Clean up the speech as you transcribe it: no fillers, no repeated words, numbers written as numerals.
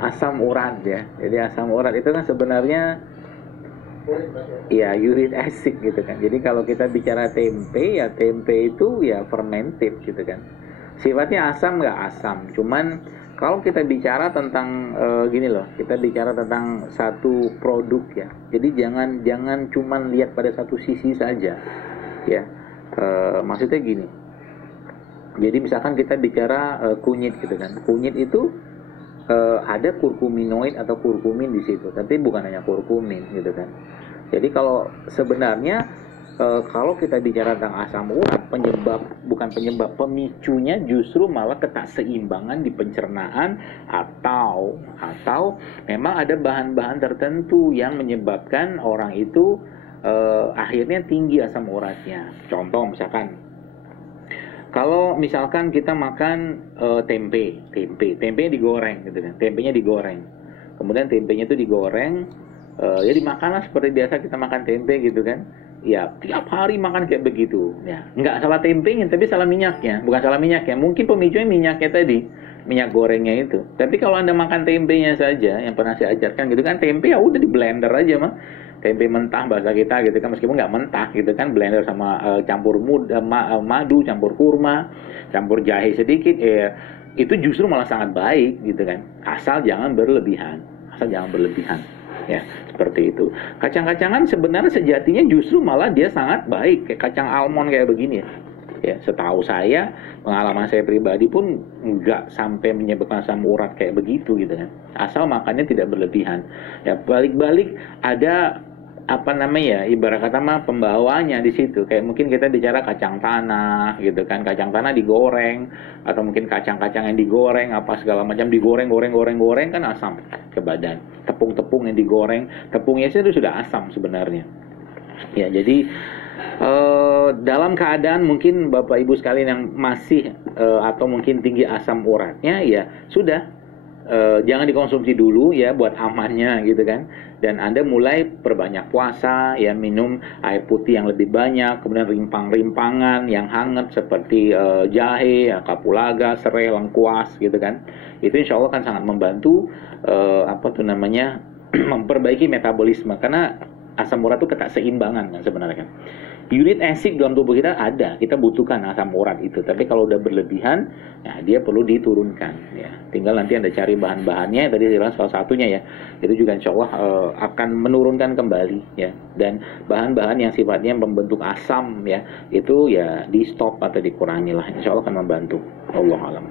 asam urat ya. Jadi asam urat itu kan sebenarnya ya uric acid gitu kan. Jadi kalau kita bicara tempe, ya tempe itu ya fermented gitu kan. Sifatnya asam nggak asam, cuman kalau kita bicara tentang gini loh, kita bicara tentang satu produk ya. Jadi jangan jangan cuman lihat pada satu sisi saja ya. Maksudnya gini. Jadi misalkan kita bicara kunyit gitu kan. Kunyit itu ada kurkuminoid atau kurkumin di situ, tapi bukan hanya kurkumin gitu kan. Jadi kalau sebenarnya kalau kita bicara tentang asam urat, pemicunya justru malah ketakseimbangan di pencernaan atau memang ada bahan-bahan tertentu yang menyebabkan orang itu akhirnya tinggi asam uratnya. Contoh misalkan kalau misalkan kita makan tempe digoreng gitu kan, tempenya digoreng, kemudian tempenya itu digoreng, ya dimakanlah seperti biasa kita makan tempe gitu kan, ya tiap hari makan kayak begitu, ya nggak salah tempenya tapi salah minyaknya, bukan salah minyaknya, mungkin pemicunya minyaknya tadi, minyak gorengnya itu. Tapi kalau anda makan tempenya saja, yang pernah saya ajarkan gitu kan, tempe ya udah di blender aja mah, tempe mentah bahasa kita gitu kan, meskipun nggak mentah gitu kan, blender sama campur madu, campur kurma, campur jahe sedikit, itu justru malah sangat baik gitu kan, asal jangan berlebihan, ya seperti itu. Kacang-kacangan sebenarnya sejatinya justru malah dia sangat baik, kayak kacang almond kayak begini ya. Setahu saya, pengalaman saya pribadi pun nggak sampai menyebabkan asam urat kayak begitu gitu kan, asal makannya tidak berlebihan ya. Balik-balik ada apa namanya, ibarat kata mah pembawanya di situ, kayak mungkin kita bicara kacang tanah gitu kan, kacang tanah digoreng, atau mungkin kacang-kacang yang digoreng apa segala macam, digoreng kan asam ke badan. Tepung-tepung yang digoreng, tepungnya itu sudah asam sebenarnya ya. Jadi dalam keadaan mungkin Bapak Ibu sekalian yang masih atau mungkin tinggi asam uratnya, ya sudah, jangan dikonsumsi dulu ya buat amannya gitu kan. Dan Anda mulai perbanyak puasa ya, minum air putih yang lebih banyak, kemudian rimpang-rimpangan yang hangat seperti jahe ya, kapulaga, serai, lengkuas gitu kan. Itu insya Allah kan sangat membantu memperbaiki metabolisme, karena asam urat itu ketakseimbangan kan sebenarnya kan. Uric acid dalam tubuh kita ada, kita butuhkan asam urat itu. Tapi kalau udah berlebihan, ya dia perlu diturunkan. Ya, tinggal nanti Anda cari bahan-bahannya. Tadi jelas salah satunya ya, itu juga insya Allah akan menurunkan kembali ya. Dan bahan-bahan yang sifatnya membentuk asam ya, itu ya di stop atau dikurangi lah. Insya Allah akan membantu. Allah alam.